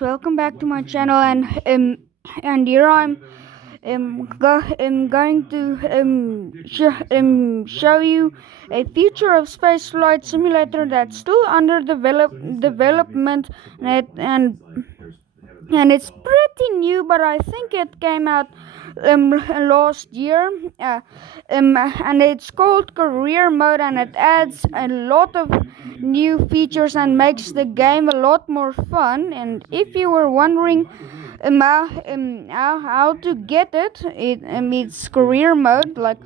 Welcome back to my channel, and here I'm going to show you a future of spaceflight simulator that's still under development, and it's pretty new, but I think it came out last year. And it's called career mode, and it adds a lot of new features and makes the game a lot more fun. And if you were wondering how to get it's career mode. Like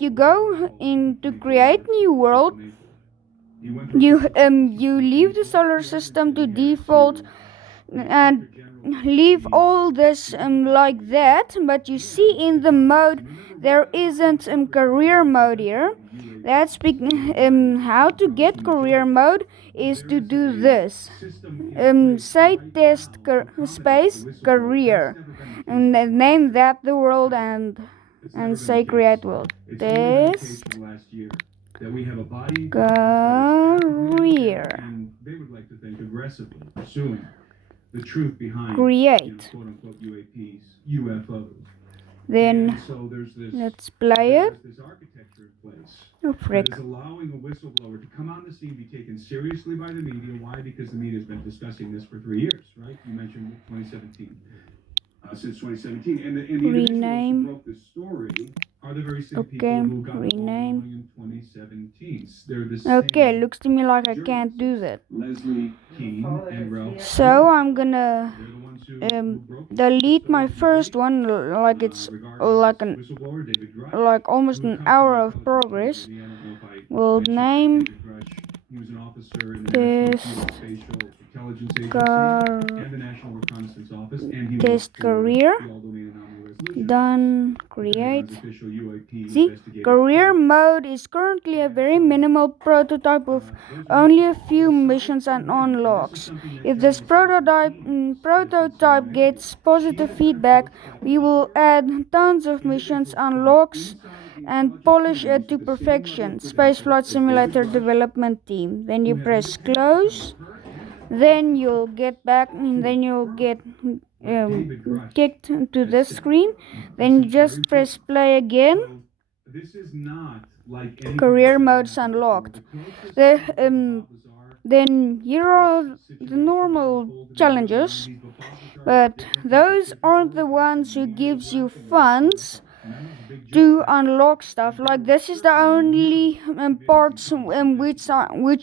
you go in to create new world. You leave the solar system to default and leave all this like that, but you see in the mode there isn't career mode here. How to get career mode is to do this. Say test space career, and then name that the world, and say create world test career create. Then let's play it. Oh frick. That is allowing a whistleblower to come on the scene, be taken seriously by the media. Why? Because the media has been discussing this for 3 years, right? You mentioned 2017. Since 2017. And the rename. individuals who broke the story are the very same people who got rename in 2017. They're the same. Okay, looks to me like I can't do that. Leslie Keane and Ralph. So I'm gonna delete my first one, like it's like almost an hour of progress. We'll name test career. Done. Create. See, career mode is currently a very minimal prototype with only a few missions and unlocks. If this prototype gets positive feedback, we will add tons of missions, unlocks, and polish it to perfection. Spaceflight Simulator Development Team. Then you press close. Then you'll get back, and then you'll get kicked to this screen. Then you just press play again. Career mode's unlocked. Then here are the normal challenges, but those aren't the ones who gives you funds to unlock stuff. Like this is the only parts which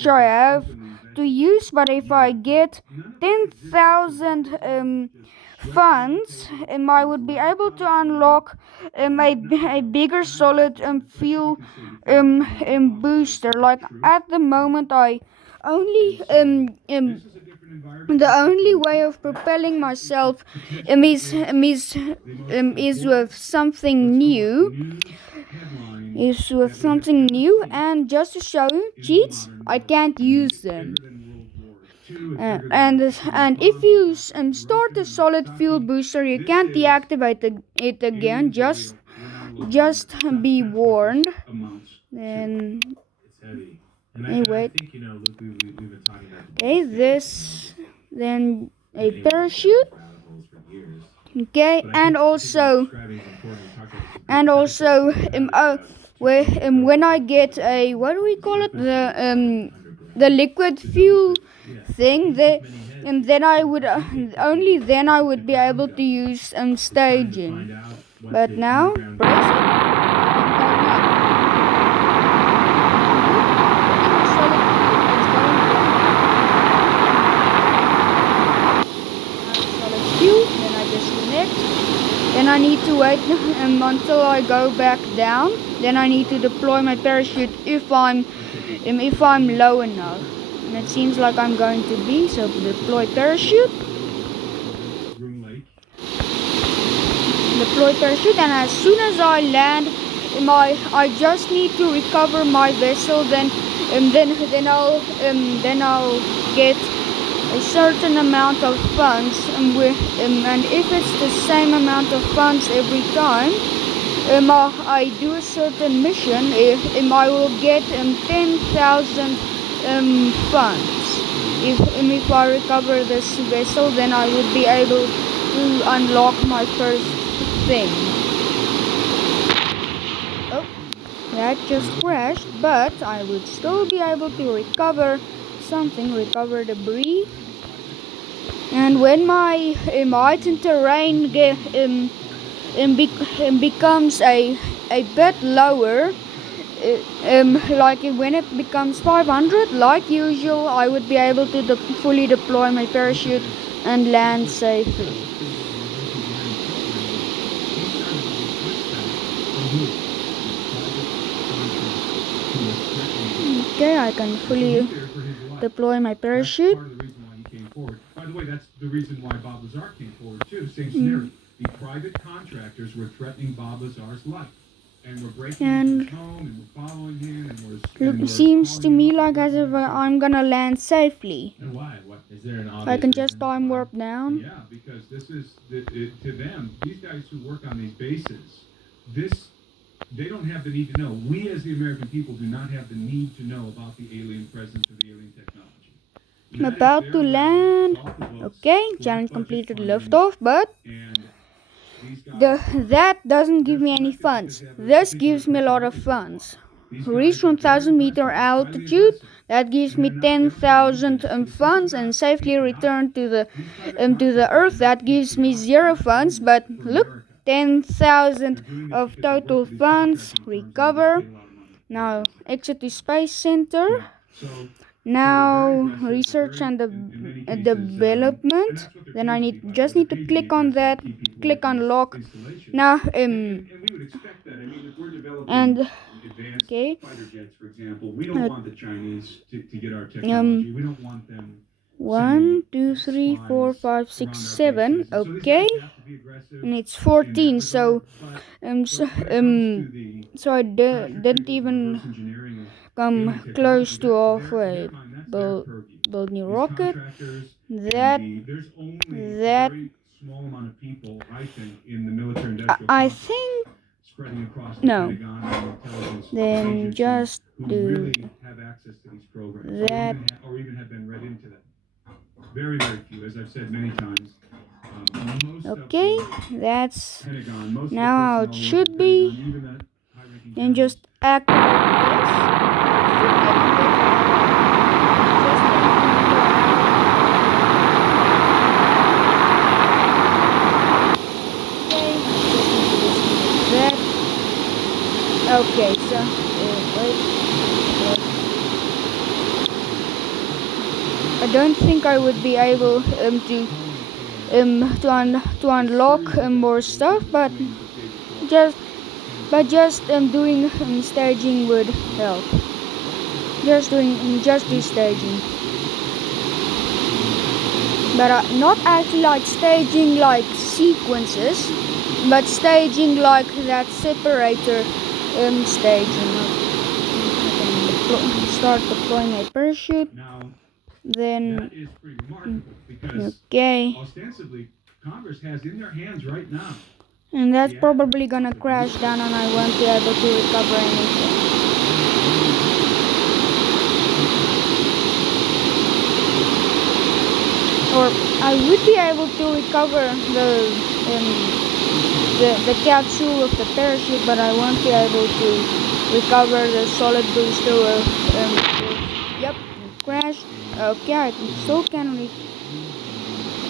I have to use, but if I get 10,000 funds, I would be able to unlock a bigger solid fuel booster. Like at the moment, I only the only way of propelling myself is with something new. And just to show you cheats, I can't use them. And if you start a solid fuel booster, you can't deactivate it again. Just be warned. Then anyway, okay, this, then a parachute. Okay, and also when I get a, what do we call it, the liquid fuel thing, and then I would only then I would be able to use staging. But now press it. Then I disconnect. Then I need to wait until I go back down. Then I need to deploy my parachute if I'm low enough. And it seems like I'm going to be, so deploy parachute. Deploy parachute, and as soon as I land, I just need to recover my vessel. Then I'll get a certain amount of funds, and if it's the same amount of funds every time I do a certain mission, I will get 10,000 funds. if I recover this vessel, then I would be able to unlock my first thing. Oh, that just crashed, but I would still be able to recover something, recover debris. And when my heightened terrain becomes a bit lower, like when it becomes 500, like usual, I would be able to fully deploy my parachute and land safely. Okay, I can fully deploy my parachute. Part of the reason why he came forward. By the way, that's the reason why Bob Lazar came forward too. Same scenario. The private contractors were threatening Bob Lazar's life, and we're breaking into his home, and we're following him, and we're Seems to me like as if I'm gonna land safely. And why? What is there an obvious? I can just time warp down. Yeah, because this is to them. These guys who work on these bases, they don't have the need to know. We, as the American people, do not have the need to know about the alien presence or the alien technology. I'm about to land. Okay, challenge completed, liftoff, but that doesn't give me any funds. This gives me a lot of funds. Reach 1,000 meter altitude. That gives me 10,000 funds, and safely return to the Earth. That gives me 0 funds. But look, 10,000 of total funds. Recover. Now exit to Space Center. Now research and development. Then I just need to click on that. Click unlock. Now and okay. Fighter jets, for example, we don't want the Chinese to get our technology. We don't want them. 1, 2, 3, 4, 5, 6, 7. Okay, and it's 14. So so I didn't even come close to halfway. Build new rocket. That Small amount of people, I think, in the military industrial I think spreading across the no. Pentagon and intelligence Then agencies just who do really have access to these programs, that. or even have been read into them. Very, very few, as I've said many times. Okay, that's Pentagon, most now how it should be. And just activate this. Okay, so wait. I don't think I would be able to unlock more stuff, but just doing staging would help. Just do staging, but not actually like staging like sequences, but staging like that separator staging. I can start deploying a parachute. Then okay. Ostensibly, Congress has in their hands right now. And that's probably gonna crash down, and I won't be able to recover anything. Or I would be able to recover the capsule of the parachute, but I won't be able to recover the solid booster of yep, it crashed. Okay, I still can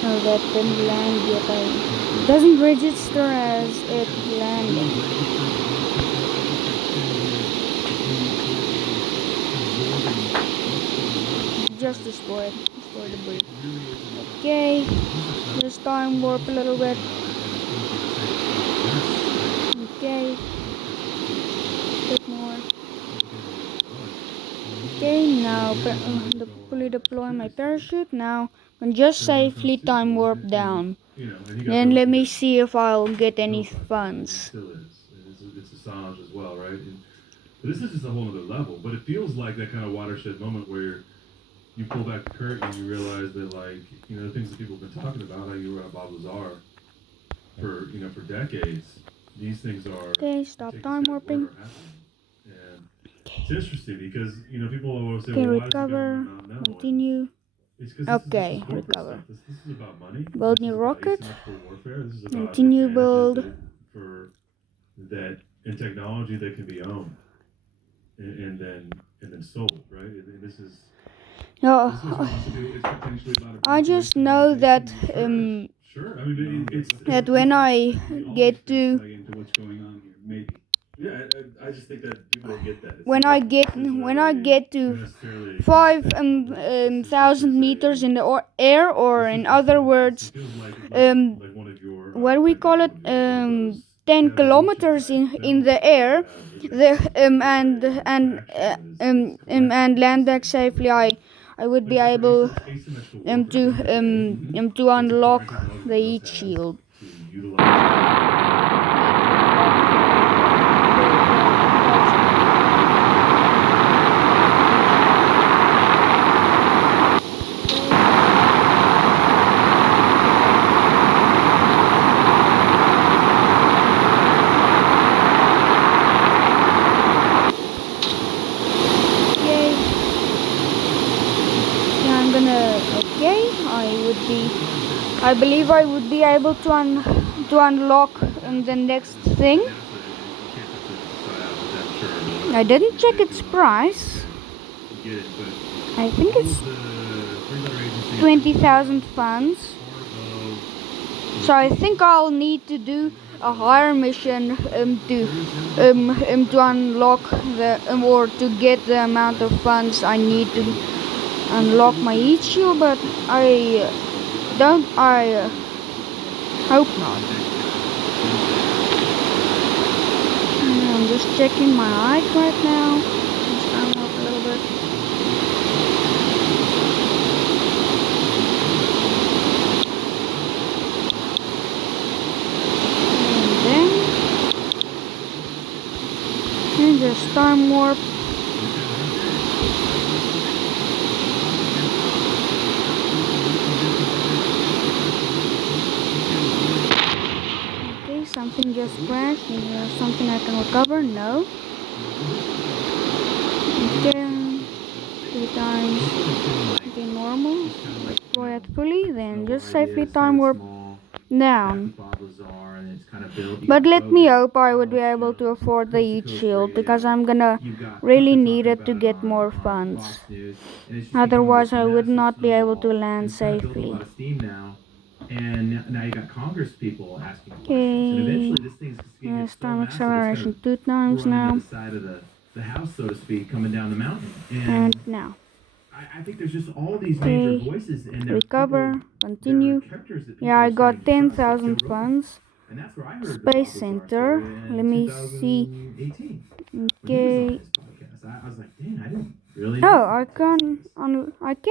no, that didn't land yet. It doesn't register as it landed. Just destroy it. Destroy the brick. Okay. Just time warp a little bit. Okay. Bit more. Okay, now fully deploy my parachute. Now I can just safely time warp down. Then let me see if I'll get any funds. It's a Assange as well, right? But this is just a whole other level. But it feels like that kind of watershed moment where you pull back the curtain and you realize that, like, the things that people have been talking about, how you were at Bob Lazar for decades. These things are okay. Stop time warping. And it's interesting because people always say, okay, well, recover. why does the government not know? Continue. It's because this Okay, is corporate recover. stuff. This is about money. Build This is new about rocket. asymmetrical warfare. This is about Continue advantages build. for that in technology that can be owned and then sold, right? And this is No, this is also It's potentially about a I just know that sure. I mean, that when I get to play into what's going on here. Maybe. yeah. I just think that people don't get that. It when seems I like get this is when I really get to necessarily 5,000 meters in the air, or in other words, like one of your what do we call it? 10 kilometers in the air, and land back safely. I would be able to unlock the heat shield. to utilize. Okay. Yeah, I'm gonna. Okay, I believe I would be able to unlock the next thing. I didn't check its price. I think it's 20,000 funds. So I think I'll need to do a higher mission to unlock or to get the amount of funds I need to unlock my heat shield, but I hope not. I'm just checking my height right now. Just stand up a little bit. And just time warp. Okay, something just crashed. Is there something I can recover? No. Okay, 3 times. Okay, normal. Deploy it fully, then just safely time warp down. But let me hope I would be able to afford the heat shield, because I'm gonna really need it to get more funds. Otherwise I would not be able to land safely. And now you got Congress people asking questions, and Okay, eventually this thing's gonna get yes, so time massive it's acceleration gonna 2 times run now. into the side of the house, so to speak, coming down the mountain. And now. I think there's just all these major Okay, voices, and there recover, people, continue. there are characters that people Yeah, I are got starting to trust, like 10,000 Joe Rogan. funds. And that's where I heard the Space Bob Lazar Center. story Let in me see. 2018 when he was on Okay. his podcast. I was like, dang, I didn't really Oh, know I about this. can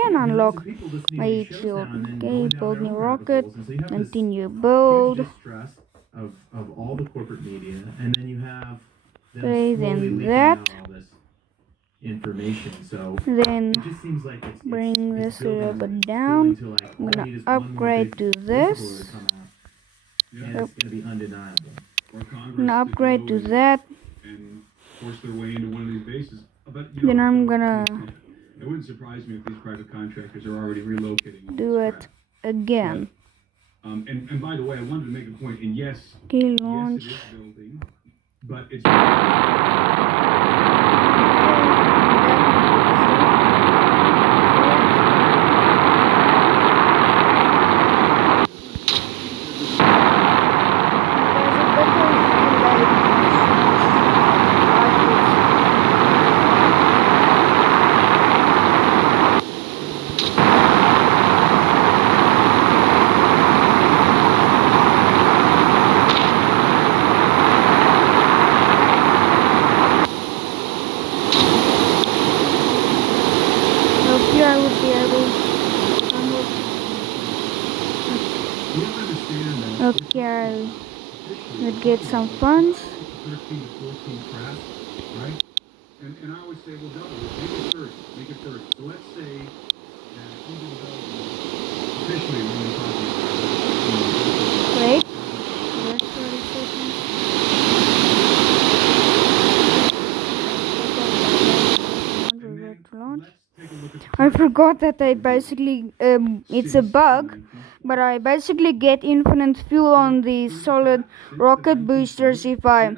Yeah, millions unlock of people listening my to heat these shows shield. now and then Okay, going down build their new own rabbit rocket. holes, and so you have this Continue huge build. distrust of all the corporate media, and then you have them Okay, slowly then leaking that. out all this information. So Then it just seems like it's bring it's this a little building bit down. to like I'm all gonna we need is one more upgrade big to whistleblower this. to come out, Yeah. and it's gonna be undeniable. Or Congress I'm gonna upgrade go to that. and force their way into one of these bases. But Then I'm gonna it wouldn't surprise me if these private contractors are already relocating all do this it crap. again. And by the way, I wanted to make a point. And yes, Okay, yes, launch. it is building, but it's. Here I would be able. You don't understand that. Okay, I would get some funds. 13 to 14 crafts, right? And I always say, well, double it. Make it 30. Make it 30. So let's say that even though officially we're only talking about Wait. Where's 30 seconds? and then Launch. let's take a look at the I've forgot that I basically it's a bug, but I basically get infinite fuel on the solid rocket boosters if I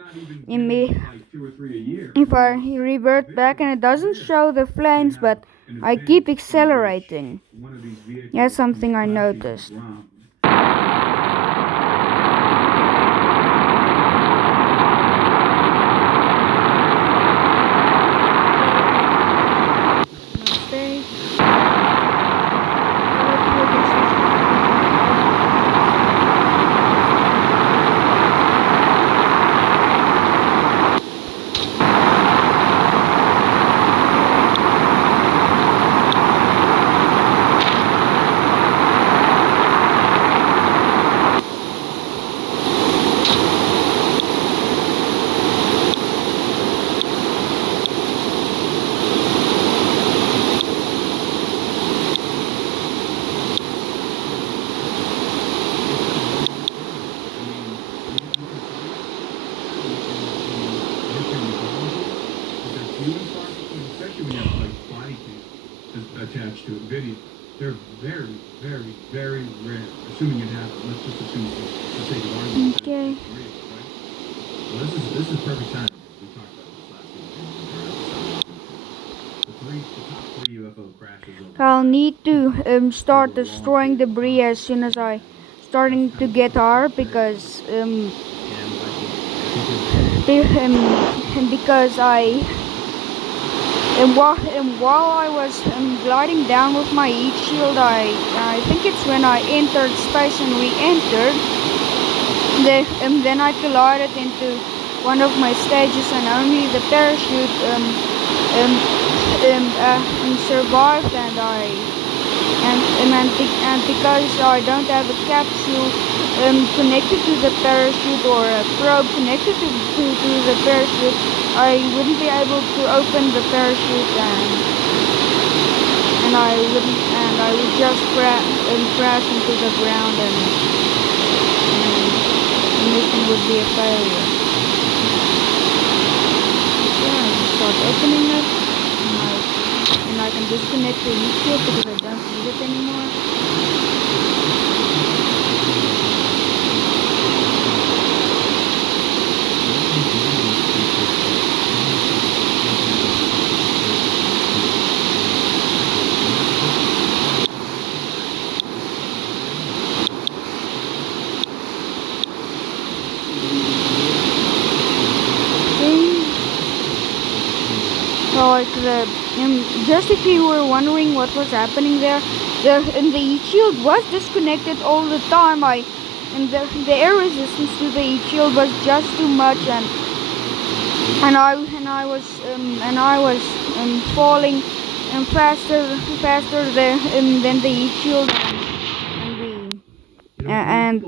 revert back, and it doesn't show the flames, but I keep accelerating. That's something I noticed. Stay. Especially when you have like body cam attached to it, video. They're very, very, very rare. Assuming it happens, let's just assume for sake of argument. Okay. Well, this is perfect timing. We talked about this last week. The top three UFO crashes. I'll need to start destroying debris as soon as I starting to get hard because because while I was gliding down with my heat shield, I think it's when I entered space and re-entered, then I collided into one of my stages, and only the parachute survived, and because I don't have a capsule connected to the parachute or a probe connected to the parachute, I wouldn't be able to open the parachute, and I would just crash into the ground, and the mission would be a failure. Yeah, I start opening it, and I can disconnect the heat shield because I don't need it anymore. Just if you were wondering what was happening there, the heat shield was disconnected all the time. And the air resistance to the heat shield was just too much, and I was falling faster than the heat shield, and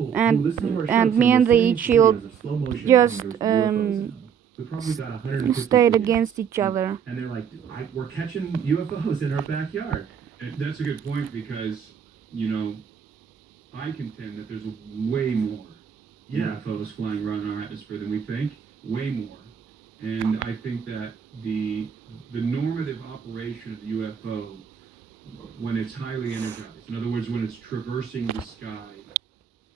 me and the heat shield just stayed against each other. And they're like, we're catching UFOs in our backyard. And that's a good point because, I contend that there's way more UFOs flying around in our atmosphere than we think. Way more. And I think that the normative operation of the UFO, when it's highly energized, in other words, when it's traversing the sky,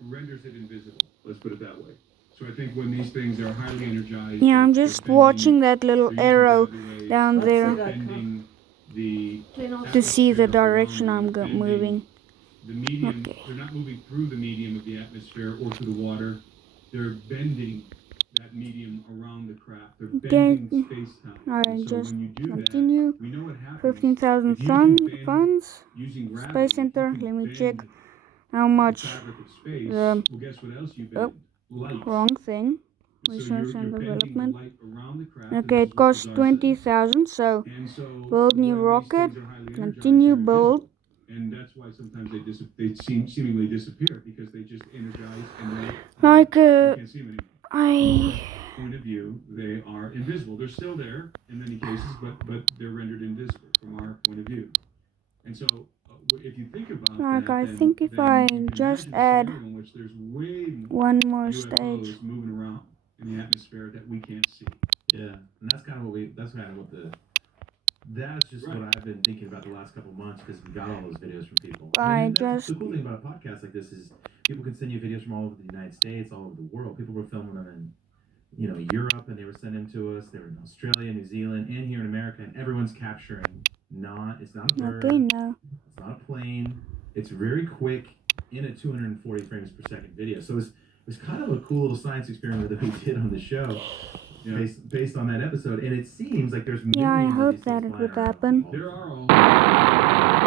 renders it invisible. Let's put it that way. So I think when these things are highly energized... Yeah, I'm just watching that little arrow down there to see the direction I'm moving. The medium, they're not moving through the medium of the atmosphere or to the water. They're bending that medium around the craft. They're bending space-time. Alright, So just when you do continue. that, we know what happens. 15,000 If you can bend funds. using gravity, Space Center. you can Let me bend check how much. the fabric of space. Well, guess what else you bend? Light. Wrong thing. So Research and you're bending the development. light around the craft, Okay, it costs 20,000. So build new rocket. Continue build. And that's why sometimes they seemingly disappear because they just energize and Like you can't see them anymore. I Point of view, they are invisible. They're still there in many cases, but they're rendered invisible from our point of view. And so, if you think about that, I think if I just add in which there's way one more UFOs stage. moving around in the atmosphere that we can't see. Yeah, and that's kind of what that's just what I've been thinking about the last couple months because we got all those videos from people. I That's just the cool thing about a podcast like this is people can send you videos from all over the United States, all over the world. People were filming them in, Europe, and they were sending them to us. They were in Australia, New Zealand, and here in America, and everyone's capturing. It's not a bird. okay now. It's not a plane. It's very quick in a 240 frames per second video. So it was kind of a cool little science experiment that we did on the show. Yeah. Based on that episode, and it seems like there's Yeah, I millions of hope these that things it would flying around. happen. There are all.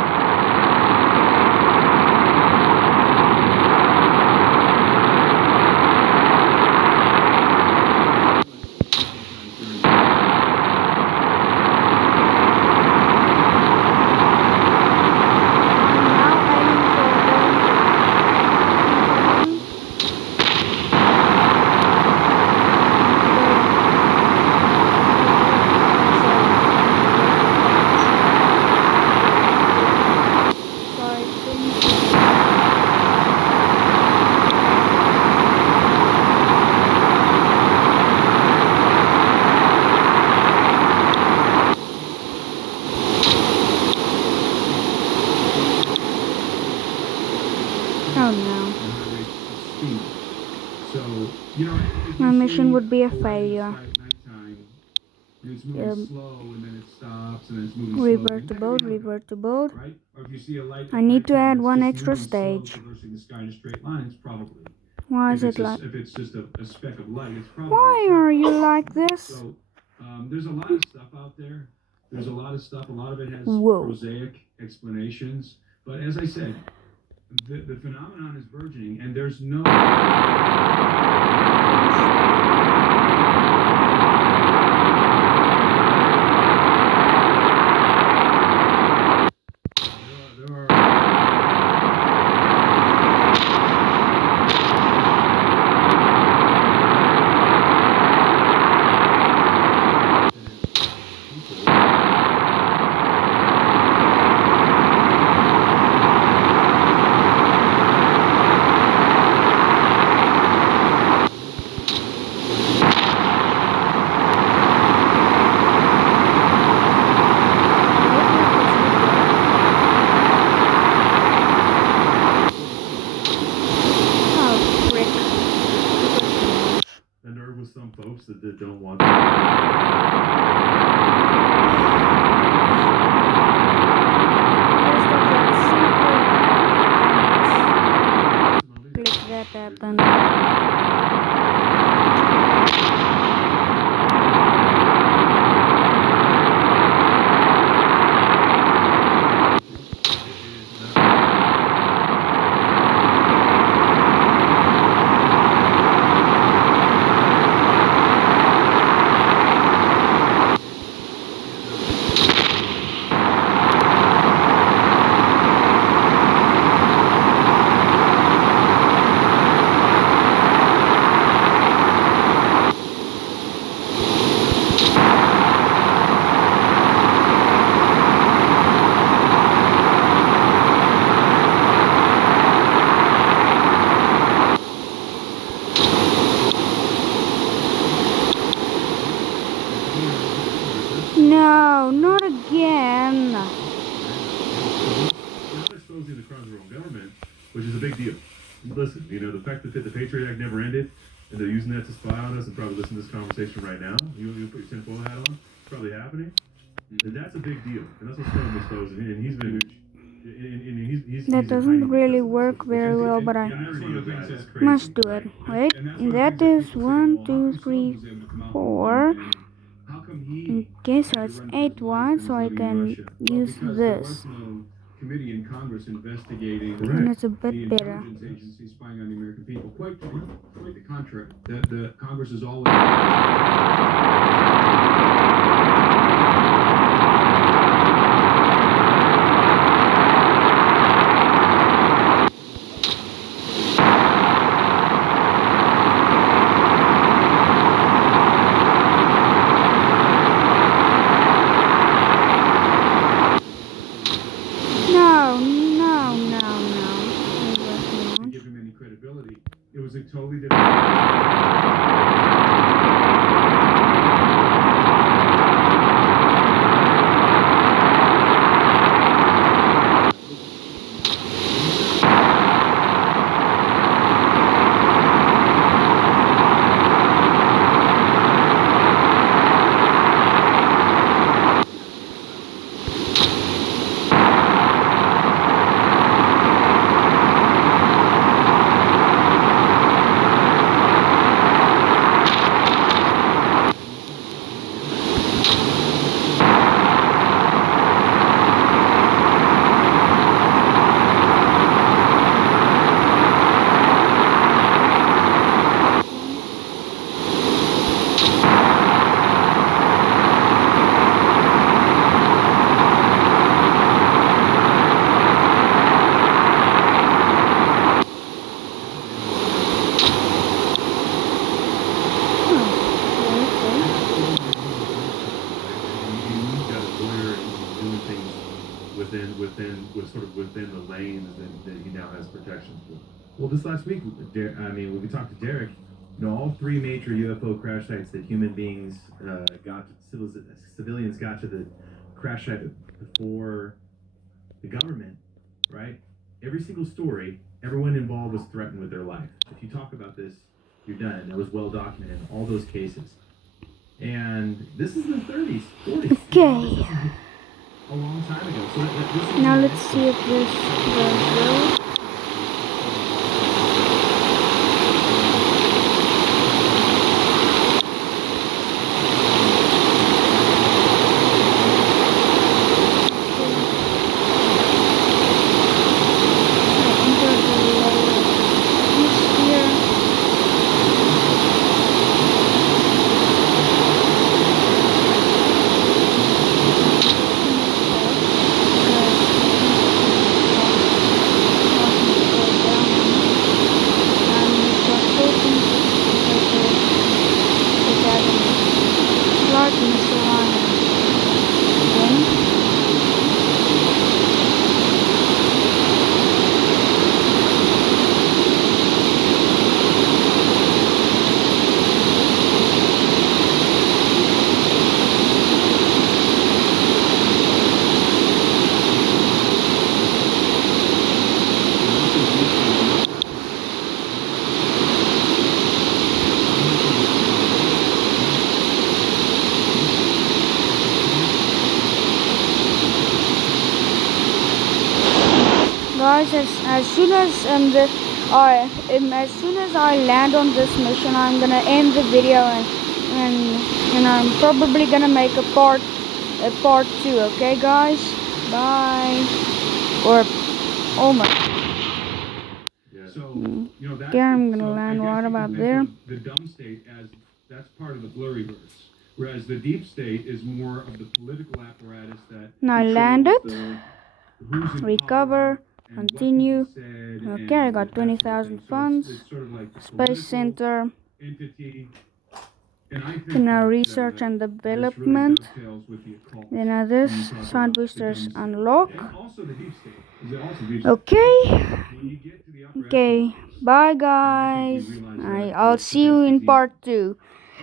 I'm now aiming for going to Sorry, oh no. Speed. So, if My you mission see would be a light failure. inside at nighttime, and it's moving Um, slow, and then it stops, and then it's moving slow. Revert to boat, revert to boat. Right? Or if you see a light I at need to nighttime add that's one just extra moving slow, stage. traversing the sky in a straight line, it's probably. Why is If it like? if it's just a speck of light, it's probably. Why are you like this? So, there's a lot of stuff out there. There's a lot of stuff. A lot of it has Whoa. prosaic explanations. But as I said, the phenomenon is burgeoning, and there's no. There are. Oh, frick. The nerve with some folks that don't want. Just that simple. Click that happen. No, not again. They're not exposing the crimes of our own government, which is a big deal. Listen, the fact that the Patriot Act never ended, and they're using that to spy on us and probably listen to this conversation right now. You put your tinfoil hat on. It's probably happening. And that's a big deal. And that's what's going to expose. And he's been. That doesn't really work very well, but I must do it. Wait, that is 1, 2, 3, 4. Okay, so it's 8 wide, so I can use this. Committee in Congress investigating And it's a the bit better. intelligence agency spying on the American people. Quite the contrary. The Congress is always. To give him any credibility. It was a totally different. within the lanes that he now has protection for. Well, this last week, when we talked to Derek, all three major UFO crash sites that human beings civilians got to the crash site before the government, right? Every single story, everyone involved was threatened with their life. If you talk about this, you're done. And that was well documented in all those cases. And this is in the 30s, 40s. Okay. A long time ago. So Now let's see if this goes well. Guys, as soon as I land on this mission, I'm gonna end the video and I'm probably gonna make a part 2. Okay, guys, bye. Or oh my. So, that's There, I'm so gonna I land guess right you can about think there. of the dumb state as that's part of the blurryverse, whereas the deep state is more of the political apparatus that And I controls landed. who's in Recover. power and what can be Continue. said Okay, I and got that sort of 20,000 thing. So funds. it's sort of like the Space political Center. entity. And I think Then that, research and this really development. dovetails with the occult Then when this you talk sound about the boosters dumb state. unlock. And also the deep state. Also deep state. Okay. When you get to the upper Okay. echelons, Bye, and I guys. think we realize that I'll with see you in sophisticated- part 2.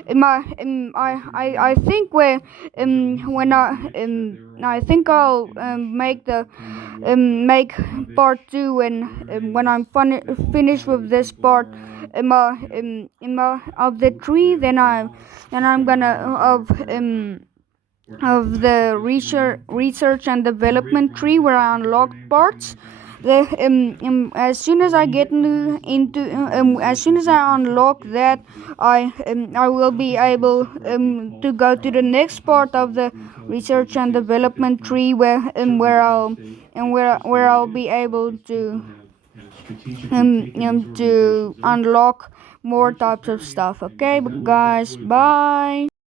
I think when I think I'll make the make part 2 when I'm finished with this part of the tree. Then I'm gonna of the research and development tree where I unlock parts. As soon as I get into as soon as I unlock that, I will be able to go to the next part of the research and development tree where I'll be able to unlock more types of stuff. Okay, guys, bye.